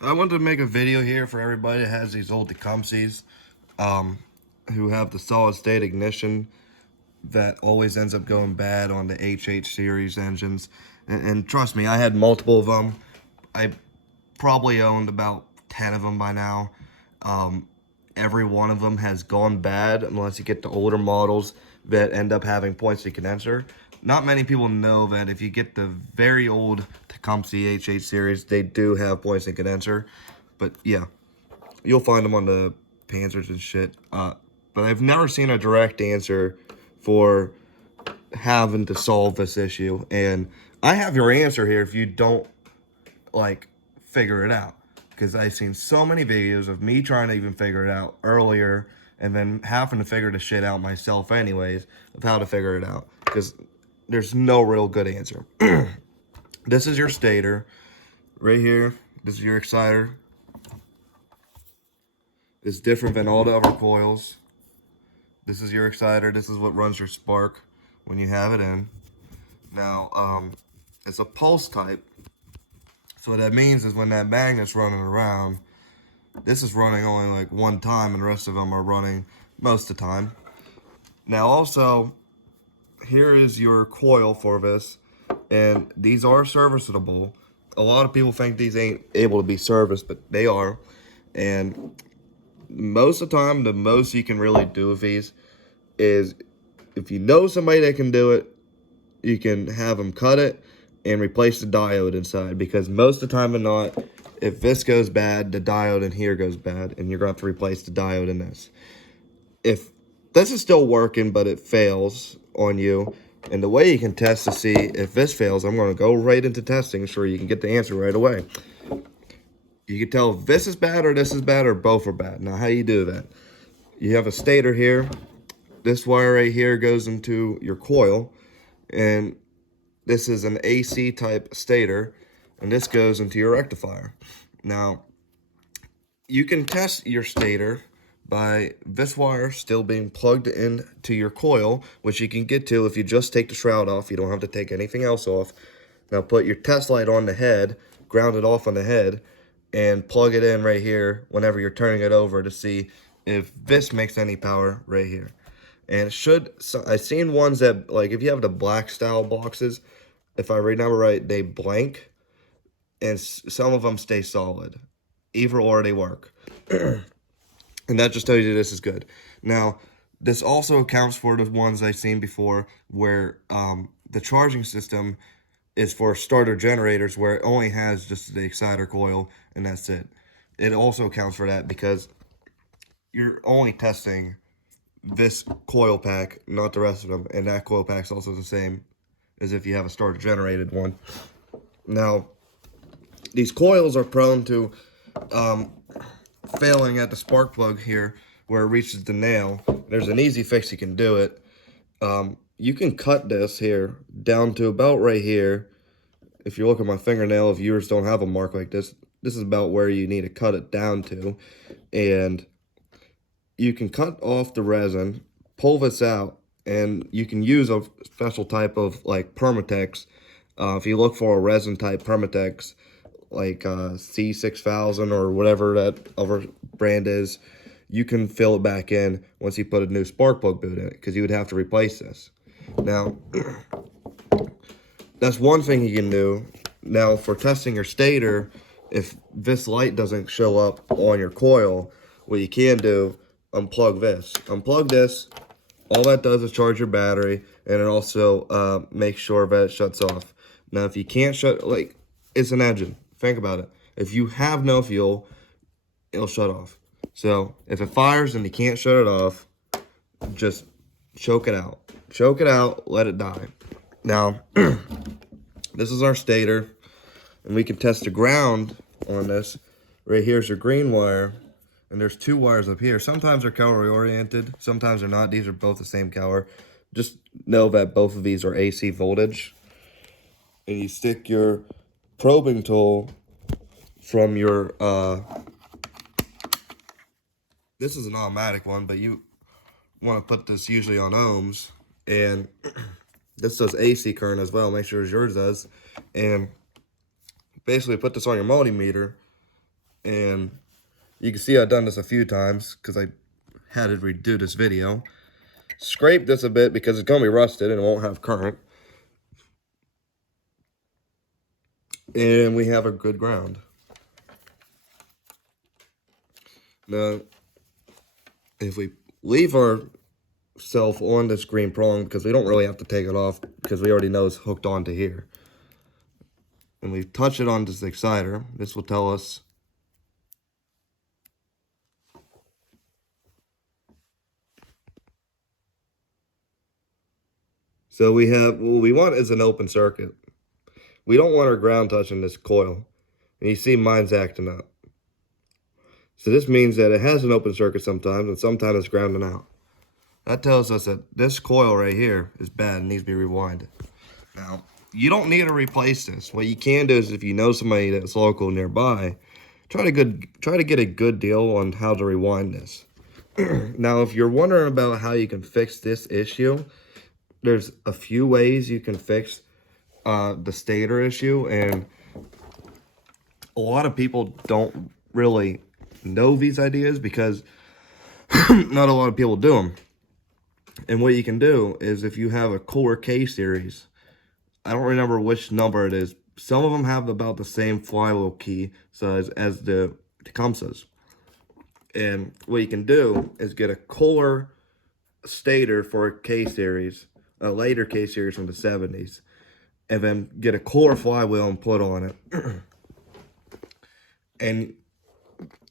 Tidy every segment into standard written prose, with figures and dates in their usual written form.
I wanted to make a video here for everybody that has these old Tecumsehs, who have the solid state ignition that always ends up going bad on the HH series engines. And trust me, I had multiple of them. I probably owned about 10 of them by now. Every one of them has gone bad unless you get the older models that end up having points of condenser. Not many people know that if you get the very old Tecumseh HH series, they do have points of condenser. But yeah, you'll find them on the Panzers and shit. But I've never seen a direct answer for having to solve this issue. And I have your answer here if you don't like figure it out, because I've seen so many videos of me trying to even figure it out earlier and then having to figure the shit out myself anyways of how to figure it out, because there's no real good answer. This is your stator right here. This is your exciter. It's different than all the other coils. This is your exciter. This is what runs your spark when you have it in. Now, it's a pulse type. So what that means is when that magnet's running around, this is running only like one time and the rest of them are running most of the time. Now also, here is your coil for this, and these are serviceable. A lot of people think these ain't able to be serviced, but they are. And most of the time, the most you can really do with these is if you know somebody that can do it, you can have them cut it and replace the diode inside, because most of the time or not, if this goes bad, the diode in here goes bad, and you're going to have to replace the diode in this. If this is still working, but it fails on you, and the way you can test to see if this fails, I'm going to go right into testing so you can get the answer right away. You can tell if this is bad or this is bad or both are bad. Now, how you do that? You have a stator here. This wire right here goes into your coil, and this is an AC type stator, and this goes into your rectifier. Now, you can test your stator by this wire still being plugged into your coil, which you can get to if you just take the shroud off. You don't have to take anything else off. Now put your test light on the head, ground it off on the head, and plug it in right here whenever you're turning it over to see if this makes any power right here. And it should, I've seen ones that, like, if you have the black style boxes, if I remember right, they blank, and some of them stay solid. Either or, they work. And that just tells you this is good. Now, this also accounts for the ones I've seen before where the charging system is for starter generators, where it only has just the exciter coil and that's it. It also accounts for that because you're only testing this coil pack, not the rest of them. And that coil pack's also the same as if you have a starter generated one. Now, these coils are prone to failing at the spark plug here where it reaches the nail. There's an easy fix you can do it. You can cut this here down to about right here. If you look at my fingernail, if viewers don't have a mark like this, this is about where you need to cut it down to. And you can cut off the resin, pull this out, and you can use a special type of like Permatex. If you look for a resin type Permatex, like C6000 or whatever that other brand is, you can fill it back in once you put a new spark plug boot in it, because you would have to replace this. Now, that's one thing you can do. Now, for testing your stator, if this light doesn't show up on your coil, what you can do, unplug this. Unplug this. All that does is charge your battery, and it also makes sure that it shuts off. Now, if you can't shut, like, it's an engine. Think about it. If you have no fuel, it'll shut off. So if it fires and you can't shut it off, just choke it out. Choke it out, let it die. Now, this is our stator, and we can test the ground on this. Right here's your green wire, and there's two wires up here. Sometimes they're color oriented, sometimes they're not. These are both the same color. Just know that both of these are AC voltage. And you stick your probing tool from your this is an automatic one, but you want to put this usually on ohms, and this does AC current as well. Make sure yours does. And basically put this on your multimeter, And you can see I've done this a few times because I had to redo this video. Scrape this a bit because it's going to be rusted and it won't have current. And we have a good ground. Now, if we leave our self on this green prong, because we don't really have to take it off because we already know it's hooked onto here, and we touch it on this exciter, this will tell us so we have what we want is an open circuit. We don't want our ground touching this coil, and you see mine's acting up. So this means that it has an open circuit sometimes, and sometimes it's grounding out. That tells us that this coil right here is bad and needs to be rewinded. Now, you don't need to replace this. What you can do is, if you know somebody that's local nearby, try to get a good deal on how to rewind this. Now, if you're wondering about how you can fix this issue, there's a few ways you can fix the stator issue, and a lot of people don't really know these ideas because not a lot of people do them. And what you can do is, if you have a cooler K series, I don't remember which number it is. Some of them have about the same flywheel key size as the Tecumsehs. And what you can do is get a cooler stator for a K series, a later K series from the 70s, and then get a cooler flywheel and put on it. And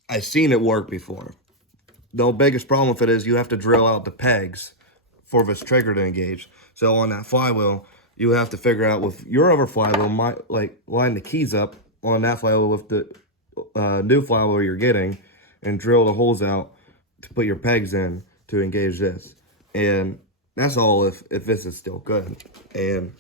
I've seen it work before. The biggest problem with it is you have to drill out the pegs for this trigger to engage. So on that flywheel, you have to figure out with your other flywheel, line the keys up on that flywheel with the new flywheel you're getting, and drill the holes out to put your pegs in to engage this. And that's all if this is still good. And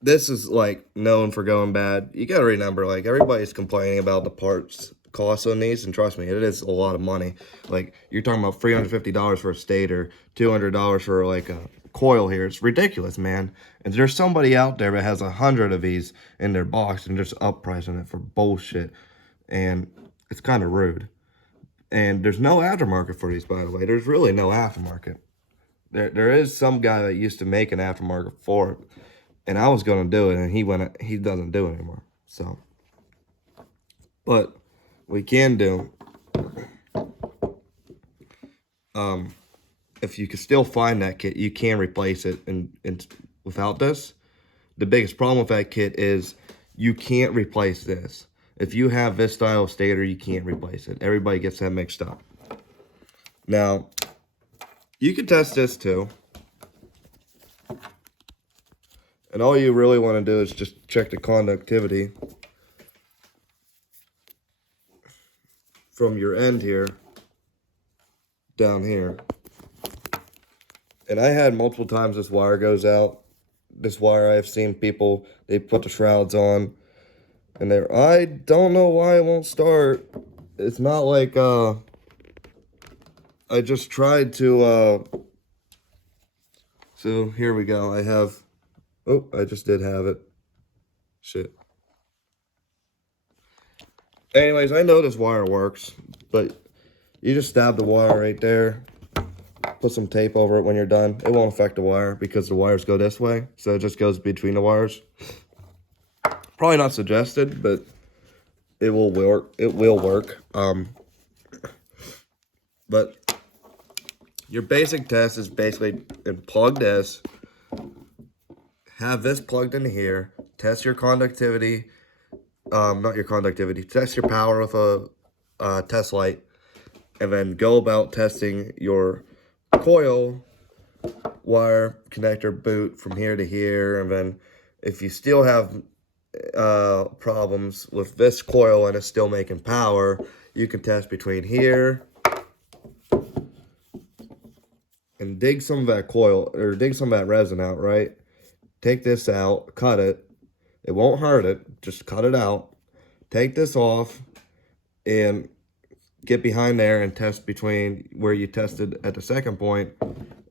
this is like known for going bad. You gotta remember, like, everybody's complaining about the parts cost on these, and trust me, it is a lot of money. Like, you're talking about $350 for a stator, $200 for like a coil here. It's ridiculous, man. And there's somebody out there that has 100 of these in their box and just uppricing it for bullshit, and it's kind of rude. And there's no aftermarket for these, by the way. There's really no aftermarket. There is some guy that used to make an aftermarket for it, and I was gonna do it, and he doesn't do it anymore. So, but we can do, if you can still find that kit, you can replace it. And without this, the biggest problem with that kit is you can't replace this. If you have this style of stator, you can't replace it. Everybody gets that mixed up. Now, you can test this too. And all you really want to do is just check the conductivity from your end here down here. And I had multiple times this wire goes out. This wire, I've seen people, they put the shrouds on, and I don't know why it won't start. It's not like I just tried to so here we go. I just did have it. Shit. Anyways, I know this wire works, but you just stab the wire right there. Put some tape over it when you're done. It won't affect the wire because the wires go this way, so it just goes between the wires. Probably not suggested, but it will work. It will work. But your basic test is basically plug this, have this plugged in here, test your conductivity, not your conductivity, test your power with a test light, and then go about testing your coil wire connector boot from here to here. And then if you still have problems with this coil and it's still making power, you can test between here and dig some of that coil, or dig some of that resin out, right? Take this out, cut it. It won't hurt it, just cut it out. Take this off and get behind there and test between where you tested at the second point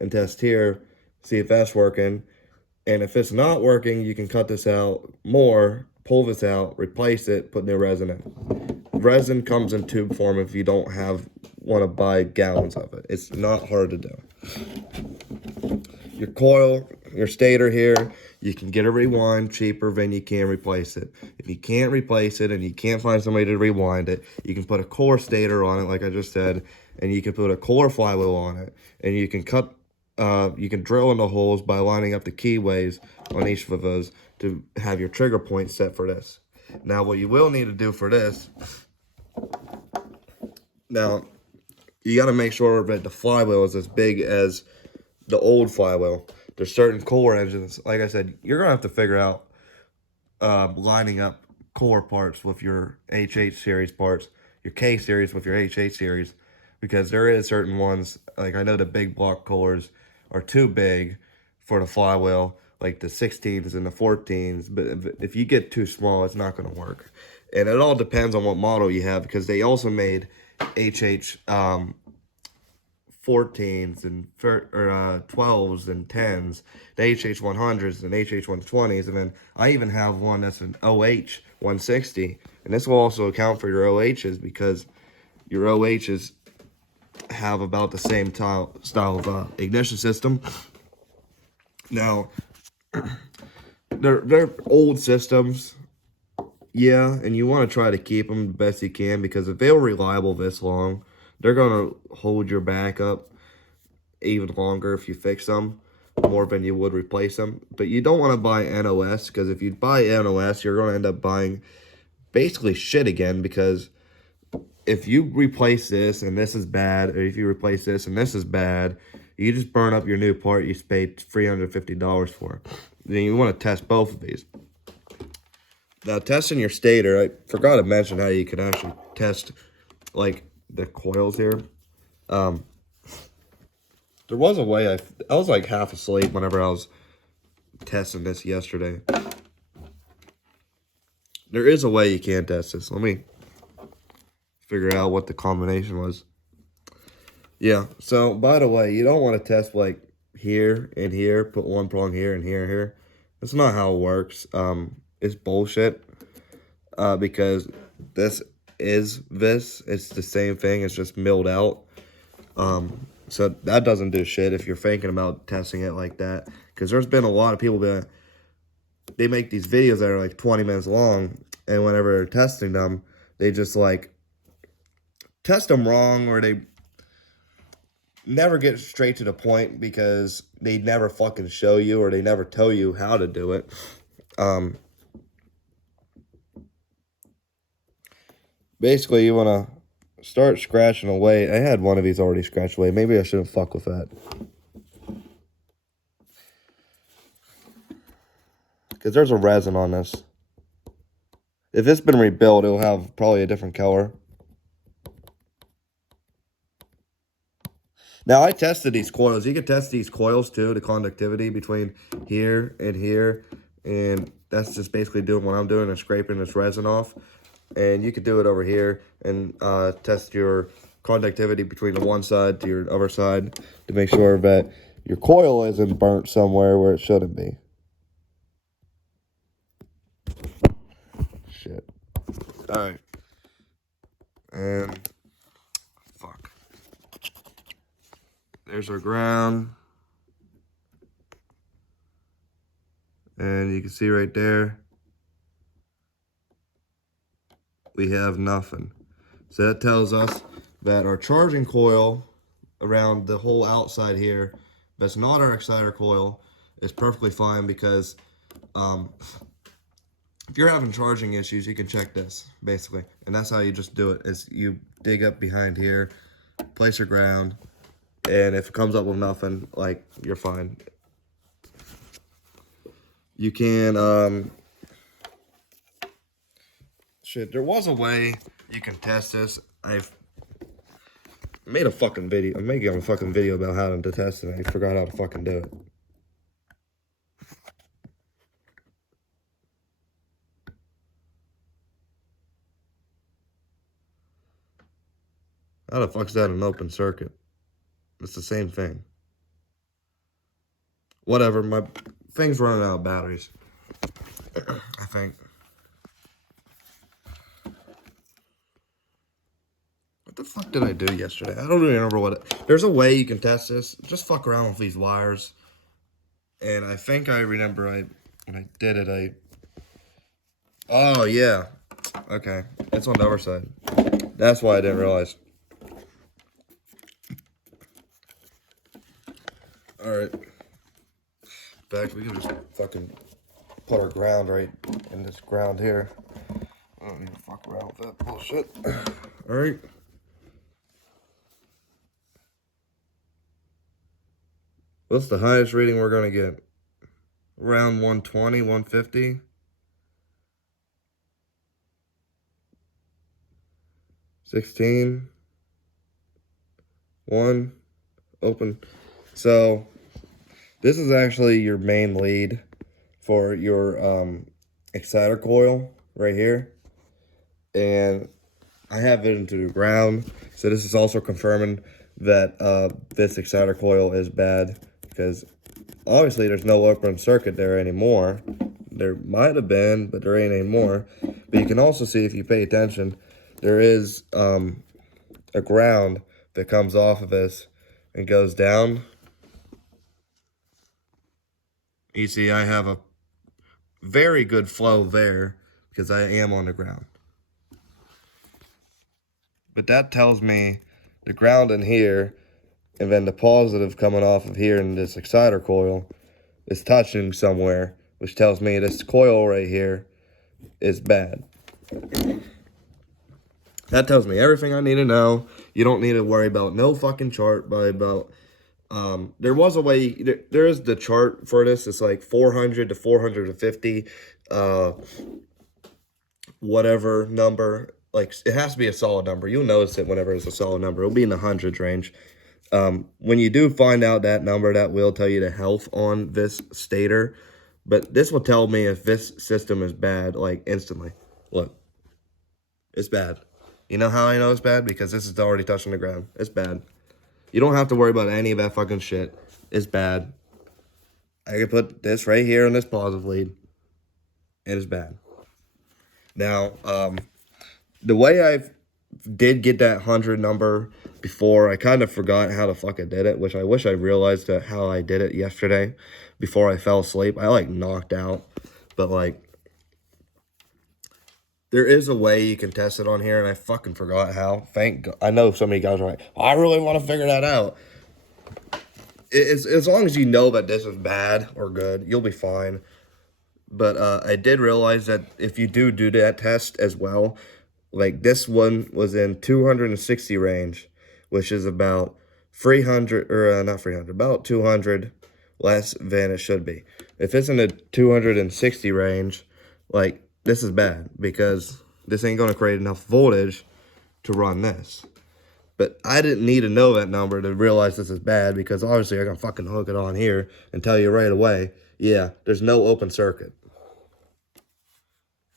and test here, see if that's working. And if it's not working, you can cut this out more pull this out, replace it, put new resin in. Resin comes in tube form if you don't want to buy gallons of it. It's not hard to do. Your coil, your stator here, you can get a rewind cheaper than you can replace it. If you can't replace it and you can't find somebody to rewind it, you can put a core stator on it, like I just said, and you can put a core flywheel on it, and you can you can drill into holes by lining up the keyways on each of those to have your trigger point set for this. Now, what you will need to do for this, now, you got to make sure that the flywheel is as big as the old flywheel. There's certain core engines, like I said, you're going to have to figure out lining up core parts with your HH series parts, your K series with your HH series, because there is certain ones, like I know the big block cores are too big for the flywheel, like the 16s and the 14s, but if you get too small, it's not going to work. And it all depends on what model you have, because they also made HH 14s and 12s and 10s, the HH 100s and HH 120s, and then I even have one that's an OH 160, and this will also account for your OHs, because your OHs have about the same style of ignition system. Now, they're old systems, yeah, and you want to try to keep them the best you can, because if they were reliable this long, they're going to hold your backup even longer if you fix them, more than you would replace them. But you don't want to buy NOS, because if you buy NOS, you're going to end up buying basically shit again, because if you replace this and this is bad, or if you replace this and this is bad, you just burn up your new part you paid $350 for. Then you want to test both of these. Now, testing your stator, I forgot to mention how you can actually test, like, the coils here. There was a way, I was like half asleep whenever I was testing this yesterday. There is a way you can test this. Let me figure out what the combination was. Yeah, so by the way, you don't want to test like here and here, put one prong here and here and here. That's not how it works. It's bullshit. Because this is this. It's the same thing. It's just milled out. So that doesn't do shit if you're thinking about testing it like that. Because there's been a lot of people that they make these videos that are like 20 minutes long, and whenever they're testing them, they just like test them wrong, or they never get straight to the point because they never fucking show you, or they never tell you how to do it. Basically, you want to start scratching away. I had one of these already scratched away. Maybe I shouldn't fuck with that. Because there's a resin on this. If it's been rebuilt, it'll have probably a different color. Now, I tested these coils. You can test these coils, too, the conductivity between here and here. And that's just basically doing what I'm doing and scraping this resin off. And you could do it over here and test your conductivity between the one side to your other side to make sure that your coil isn't burnt somewhere where it shouldn't be. Shit. Alright. And fuck. There's our ground. And you can see right there, we have nothing. So that tells us that our charging coil around the whole outside here, that's not our exciter coil, is perfectly fine, because if you're having charging issues, you can check this, basically. And that's how you just do it, is you dig up behind here, place your ground, and if it comes up with nothing, like, you're fine. You can, shit, there was a way you can test this. I've made a fucking video. I'm making a fucking video about how to test it. I forgot how to fucking do it. How the fuck's that an open circuit? It's the same thing. Whatever, my thing's running out of batteries. I think. fuck did I do yesterday? I don't even remember there's a way you can test this. Just fuck around with these wires. And I think I remember when I did it, oh yeah. Okay, it's on the other side. That's why I didn't realize. Alright. In fact, we can just fucking put our ground right in this ground here. I don't need to fuck around with that bullshit. Alright. What's the highest reading we're going to get? Around 120, 150. 16. 1. Open. So, this is actually your main lead for your exciter coil right here. And I have it into the ground. So this is also confirming that this exciter coil is bad, because obviously there's no open circuit there anymore. There might have been, but there ain't anymore. But you can also see, if you pay attention, there is a ground that comes off of this and goes down. You see, I have a very good flow there because I am on the ground. But that tells me the ground in here, and then the positive coming off of here in this exciter coil is touching somewhere, which tells me this coil right here is bad. That tells me everything I need to know. You don't need to worry about no fucking chart there was a way, there is the chart for this. It's like 400 to 450, whatever number. Like, it has to be a solid number. You'll notice it whenever it's a solid number. It'll be in the hundreds range. When you do find out that number, that will tell you the health on this stator. But this will tell me if this system is bad, like, instantly. Look, it's bad. You know how I know it's bad? Because this is already touching the ground. It's bad. You don't have to worry about any of that fucking shit. It's bad. I can put this right here on this positive lead. It is bad. Now, the way I did get that 100 number before, I kind of forgot how the fuck I did it, which I wish I realized how I did it yesterday before I fell asleep. I, like, knocked out. But, like, there is a way you can test it on here, and I fucking forgot how. Thank God. I know so many guys are like, I really want to figure that out. As long as you know that this is bad or good, you'll be fine. But I did realize that if you do that test as well, like this one was in 260 range, which is about 300, or not 300, about 200 less than it should be. If it's in the 260 range, like, this is bad, because this ain't going to create enough voltage to run this. But I didn't need to know that number to realize this is bad, because obviously I can fucking hook it on here and tell you right away, yeah, there's no open circuit.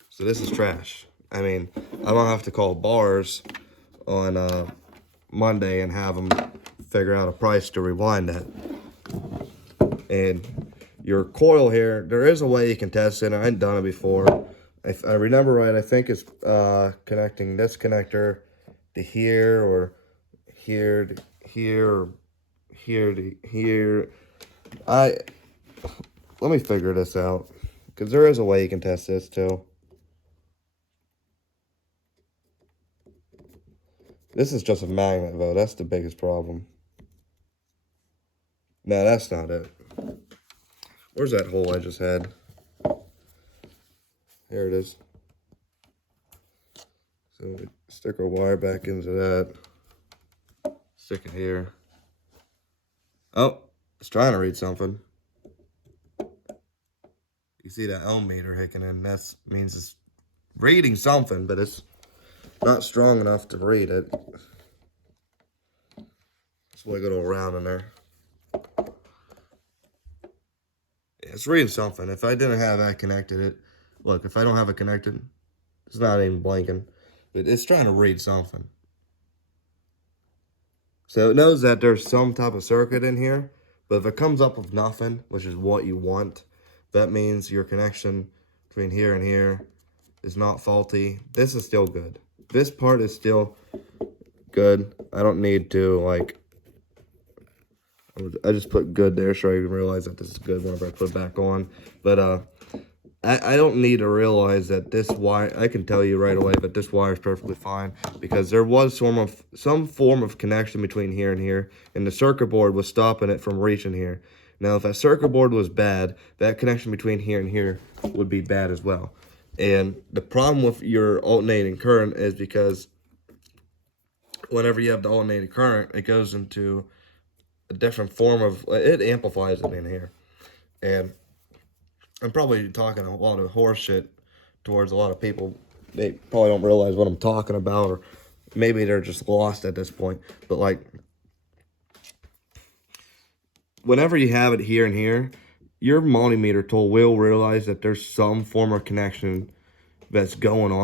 So this is trash. I mean, I don't have to call bars on Monday and have them figure out a price to rewind that. And your coil here, there is a way you can test it. I ain't done it before. If I remember right, I think it's connecting this connector to here, or here to here, or here to here. Let me figure this out, because there is a way you can test this too. This is just a magnet, though. That's the biggest problem. No, that's not it. Where's that hole I just had? Here it is. So we stick our wire back into that. Stick it here. Oh, it's trying to read something. You see that ohm meter hicking in. That means it's reading something, but it's not strong enough to read it. Just wiggle it around in there. Yeah, it's reading something. If I didn't have that connected, look, if I don't have it connected, it's not even blinking. But it's trying to read something. So it knows that there's some type of circuit in here. But if it comes up with nothing, which is what you want, that means your connection between here and here is not faulty. This is still good. This part is still good. I don't need to, like, I just put good there so I can realize that this is good whenever I put it back on. But I don't need to realize that this wire, I can tell you right away that this wire is perfectly fine, because there was some form of connection between here and here, and the circuit board was stopping it from reaching here. Now, if that circuit board was bad, that connection between here and here would be bad as well. And the problem with your alternating current is because whenever you have the alternating current, it goes into a different form of, it amplifies it in here. And I'm probably talking a lot of horse shit towards a lot of people. They probably don't realize what I'm talking about, or maybe they're just lost at this point. But like, whenever you have it here and here, your multimeter tool will realize that there's some form of connection that's going on.